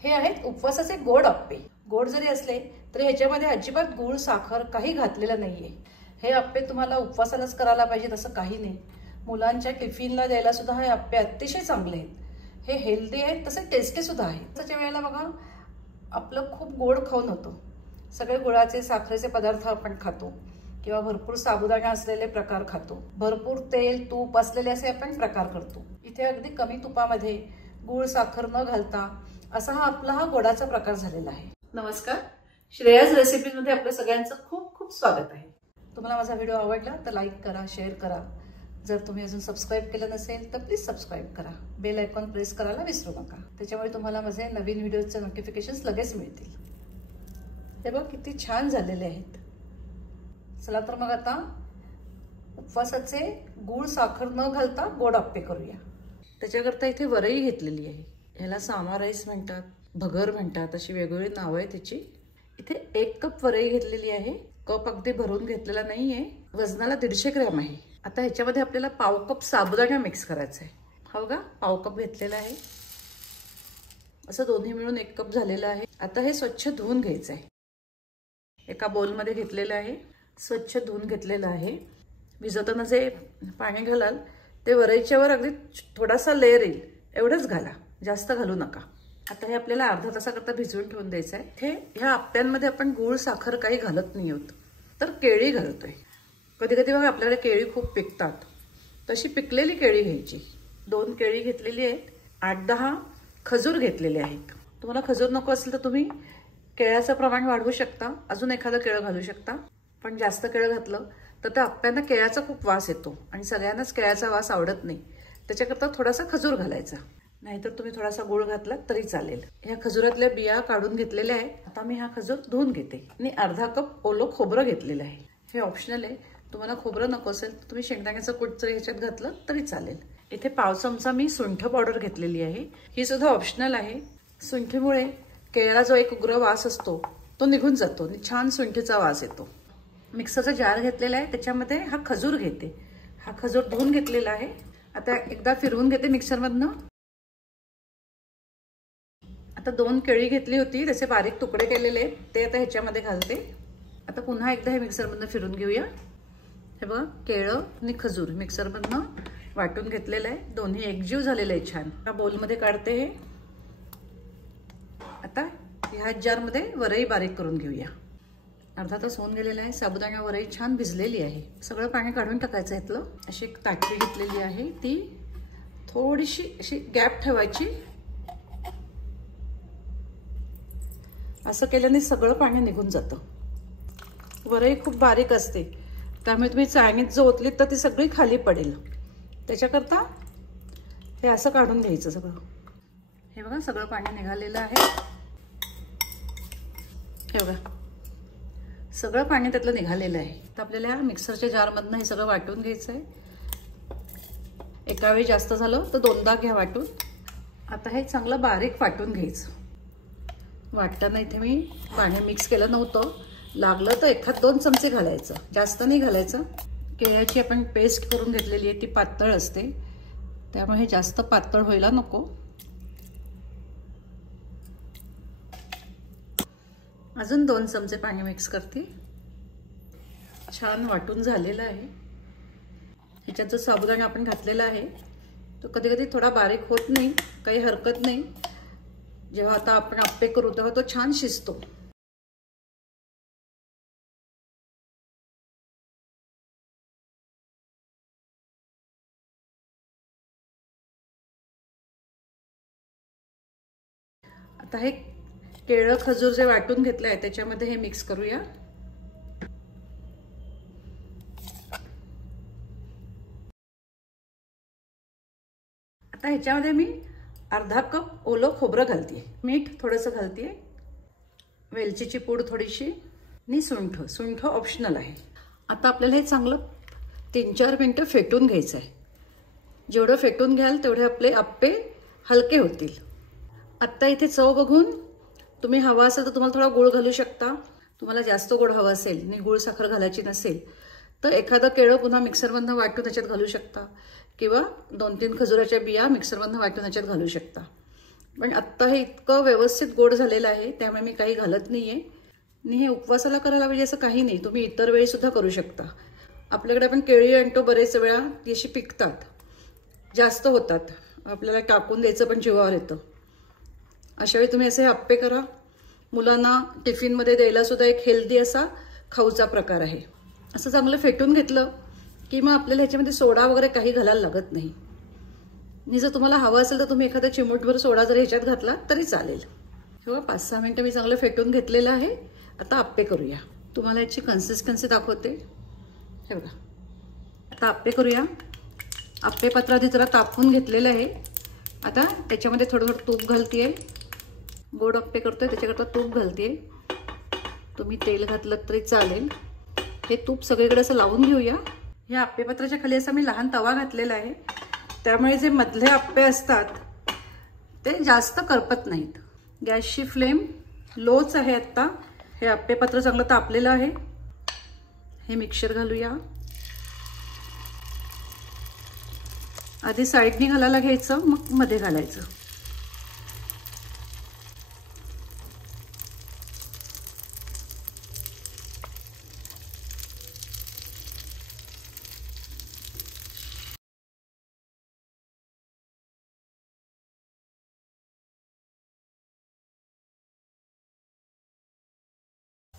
हे आहेत उपवासाचे गोड अप्पे। गोड जरी असले तरी ह्याच्यामध्ये अजिबात गूळ साखर काही घातलेलं नाहीये। हे अप्पे तुम्हाला उपवासालाच करायला पाहिजे असं काही नाही। मुलांच्या टिफिनला द्यायला सुद्धा हे अप्पे अतिशय चांगले आहेत। हे हेल्दी आहेत तसे टेस्टी सुद्धा आहेत। त्याच्या वेळेला बघा आपलं खूप गोड खाऊन होतं, सगळे गुळाचे साखरेचे पदार्थ आपण खातो किंवा भरपूर साबुदाणा असलेले प्रकार खातो, भरपूर तेल तूप असलेले असे आपण प्रकार करतो। इथे अगदी कमी तुपामध्ये गूळ साखर न घालता असा हा गोडाचा प्रकार झालेला आहे। नमस्कार, श्रेयाज रेसिपीज मध्ये आपल्या सगळ्यांचं खूप खूप स्वागत आहे। तुम्हाला माझा व्हिडिओ आवडला तर लाईक करा, शेअर करा। जर तुम्ही अजून सबस्क्राइब केलं नसेल तर प्लीज सबस्क्राइब करा। बेल आयकॉन प्रेस करायला विसरू नका, त्याच्यामुळे तुम्हाला माझे नवीन व्हिडिओचे नोटिफिकेशन्स लगेच मिळतील। हे बघ किती छान झालेले आहेत। चला तर मग आता उपवासाचे गूळ साखर न घालता गोड अप्पे करूया। त्याच्याकरता इथे वरई घेतलेली आहे। ह्याला सामा राईस म्हणतात, भगर म्हणतात, अशी वेगवेगळी नावं आहे त्याची। इथे 1 कप वरई घेतलेली आहे। कप अगदी भरून घेतलेला नाहीये, वजनाला 150 ग्रॅम आहे। आता ह्याच्यामध्ये आपल्याला पाव कप साबुदाणा मिक्स करायचा आहे। हा बघा पाव कप घेतलेला आहे, असं दोन्ही मिळून 1 कप झालेलं आहे। आता हे स्वच्छ धुवून घ्यायचं आहे। एका बोलमध्ये घेतलेलं आहे, स्वच्छ धुवून घेतलेलं आहे। भिजवताना जे पाणी घालाल ते वरईच्यावर अगदी थोडासा लेअर येईल एवढंच घाला, जास्त घालू नका। आता हे आपल्याला अर्धा तासाकरता भिजवून ठेवून द्यायचं आहे। ह्या अप्प्यांमध्ये आपण गूळ साखर काही घालत नाही आहोत, तर केळी घालतोय। कधी कधी बघा आपल्याकडे केळी खूप पिकतात, तशी पिकलेली केळी घ्यायची। 2 केळी घेतलेली आहेत, 8-10 खजूर घेतलेले आहेत। तुम्हाला खजूर नको असेल तर तुम्ही केळ्याचं प्रमाण वाढवू शकता, अजून एखादं केळं घालू शकता। पण जास्त केळं घातलं तर त्या अप्प्यांना केळ्याचा खूप वास येतो आणि सगळ्यांनाच केळ्याचा वास आवडत नाही, त्याच्याकरता थोडासा खजूर घालायचा। नाहीतर तुम्ही थोडासा गुळ घातला तरी चालेल। ह्या खजुरातल्या बिया काढून घेतलेल्या आहेत। आता मी हा खजूर धुवून घेते आणि अर्धा कप ओलं खोबरं घेतलेलं आहे। हे ऑप्शनल आहे, तुम्हाला खोबरं नको असेल तर तुम्ही शेंगदाण्याचं कूट जरी ह्याच्यात घातलं तरी चालेल। इथे पाव चमचा मी सुंठ पावडर घेतलेली आहे, ही सुद्धा ऑप्शनल आहे। सुंठीमुळे केळ्याला जो एक उग्र वास असतो तो निघून जातो आणि छान सुंठीचा वास येतो। मिक्सरचा जार घेतलेला आहे, त्याच्यामध्ये हा खजूर घेते। हा खजूर धुवून घेतलेला आहे। आता एकदा फिरवून घेते मिक्सरमधनं। आता 2 केळी घेतली होती, त्याचे बारीक तुकडे केलेले ते आता ह्याच्यामध्ये घालते। आता पुन्हा एकदा हे मिक्सरमधनं फिरून घेऊया। हे बघा केळं आणि खजूर मिक्सरमधनं वाटून घेतलेलं आहे, दोन्ही एकजीव झालेले आहे छान। हा बोलमध्ये काढते हे। आता ह्या जारमध्ये वरई बारीक करून घेऊया। अर्धा तास होऊन गेलेला आहे, साबुदाणा वरई छान भिजलेली आहे। सगळं पाणी काढून टाकायचं ह्यातलं। अशी एक ताटली घेतलेली आहे, ती थोडीशी अशी गॅप ठेवायची। असं केल्याने सगळं पाणी निघून जातं। वरई खूप बारीक असते, त्यामुळे तुम्ही चाळणीत जर ओतलीत तर ती सगळी खाली पडेल, त्याच्याकरता हे असं काढून घ्यायचं सगळं। हे बघा सगळं पाणी निघालेलं आहे। हे बघा सगळं पाणी त्यातलं निघालेलं आहे। तर आपल्याला मिक्सरच्या जारमधनं हे सगळं वाटून घ्यायचं आहे। एका वेळी जास्त झालं तर 2दा घ्या वाटून। आता हे चांगलं बारीक वाटून घ्यायचं। वाटताना इथे मी पाणी मिक्स केलं नव्हतं, लागलं तर 1-2 चमचे घालायचं, जास्त नाही घालायचं। केळ्याची आपण पेस्ट करून घेतलेली आहे, ती पातळ असते, त्यामुळे जास्त पातळ व्हायला नको। अजून 2 चमचे पाणी मिक्स करते। छान वाटून झालेलं आहे। ह्याच्यात जो साबुदाणा आपण घातलेला आहे तो कधी कधी थोडा बारीक होत नाही, काही हरकत नाही। जेव्हा आता आपण अप्पे करू तेव्हा तो छान शिजतो। आता हे केळं खजूर जे वाटून घेतलं आहे त्याच्यामध्ये हे मिक्स करूया। आता ह्याच्यामध्ये मी अर्धा कप ओलं खोबरं घालते, मीठ थोडंसं घालते, वेलचीची पूड थोडीशी आणि सुंठ ऑप्शनल आहे। आता आपल्याला हे चांगलं 3-4 मिनिटं फेटून घ्यायचं आहे। जेवढं फेटून घ्याल तेवढे आपले अप्पे हलके होतील। आता इथे चव बघून तुम्ही हवा असेल तर तुम्हाला थोडा गूळ घालू शकता। तुम्हाला जास्त गोड हवा असेल आणि गूळ साखर घालायची नसेल तर एखादं केळं पुन्हा मिक्सरमधनं वाटून त्याच्यात घालू शकता, किंवा 2-3 खजुराच्या बिया मिक्सरमधनं वाटून त्याच्यात घालू शकता। पण आत्ता हे इतकं व्यवस्थित गोड झालेलं आहे त्यामुळे मी काही घालत नाहीये. आणि हे उपवासाला करायला पाहिजे असं काही नाही, तुम्ही इतर वेळी सुद्धा करू शकता. आपल्याकडे आपण केळी आणतो बरेच वेळा, ती अशी पिकतात, जास्त होतात, आपल्याला टाकून द्यायचं पण जीवावर येतं. अशा वेळी तुम्ही असे आप्पे करा. मुलांना टिफिनमध्ये द्यायला सुद्धा एक हेल्दी असा खाऊचा प्रकार आहे. असं चांगलं फेटून घेतलं की मग आपल्याला ह्याच्यामध्ये सोडा वगैरे काही घालायला लागत नाही. आणि जर तुम्हाला हवं असेल तर तुम्ही एखादा चिमूटभर सोडा जर ह्याच्यात घातला तरी चालेल. तेव्हा 5-6 मिनिटं मी चांगलं फेटून घेतलेलं आहे. आता आप्पे करूया. तुम्हाला याची कन्सिस्टन्सी दाखवते. हे बघा, आता आप्पे करूया. आप्पे पात्र आधी जरा तापवून घेतलेलं आहे. आता त्याच्यामध्ये थोडं थोडं तूप घालतेय. गोड आप्पे करतोय त्याच्याकरता तूप घालतेय. तुम्ही तेल घातलं तरी चालेल. हे तूप सगळीकडे असं लावून घेऊया. ह्या आप्पे पात्राच्या खाली असा मी लहान तवा घातलेला आहे, त्यामुळे जे मधले आप्पे असतात ते जास्त करपत नाहीत. गॅसची फ्लेम लोच आहे. आता हे आप्पे पात्र चांगलं तापलेलं आहे. हे मिक्सर घालूया. आधी साईडनी घालायला घ्यायचं, मग मध्ये घालायचं.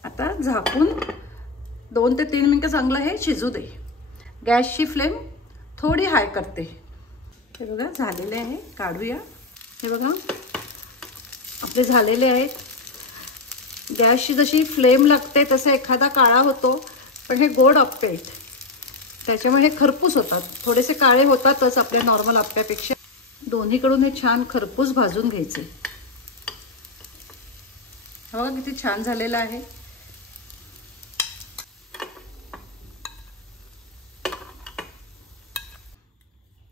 आता झाकून 2 ते 3 मिनिटं चांगलं हे शिजू दे. गॅसची फ्लेम थोडी हाय करते. हे बघा झालेले आहे, काढूया. हे बघा आपले झालेले आहेत. गॅसची जशी फ्लेम लागते तसा एखादा काळा होतो, पण हे गोड आप्पे आहेत त्याच्यामुळे हे खरपूस होतात. थोडेसे काळे होतातच आपल्या नॉर्मल आप्प्यापेक्षा. दोन्हीकडून हे छान खरपूस भाजून घ्यायचे. बघा किती छान झालेलं आहे.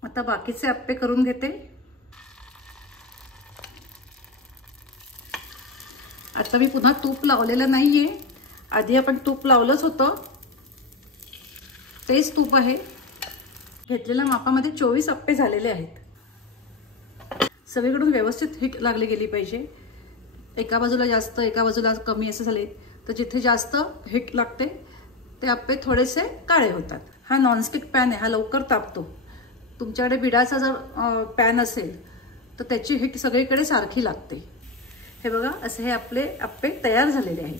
आता बाकीचे आप्पे करून घेते. आता मी पुन्हा तूप लावलेलं नाहीये, आधी आपण तूप लावलंच होतं, तेच तूप आहे. घेतलेल्या मापामध्ये 24 आप्पे झालेले आहेत. सगळीकडून व्यवस्थित हीट लागली गेली पाहिजे. एका बाजूला जास्त एका बाजूला कमी असं झाले तर जिथे जास्त हीट लागते ते आप्पे थोडेसे काळे होतात. हा नॉनस्टिक पॅन आहे, हा लवकर तापतो. तुमच्याकडे बिडाचा जर पॅन असेल तर त्याची हीट सगळीकडे सारखी लागते. हे बघा असे हे आपले आप्पे तयार झालेले आहेत.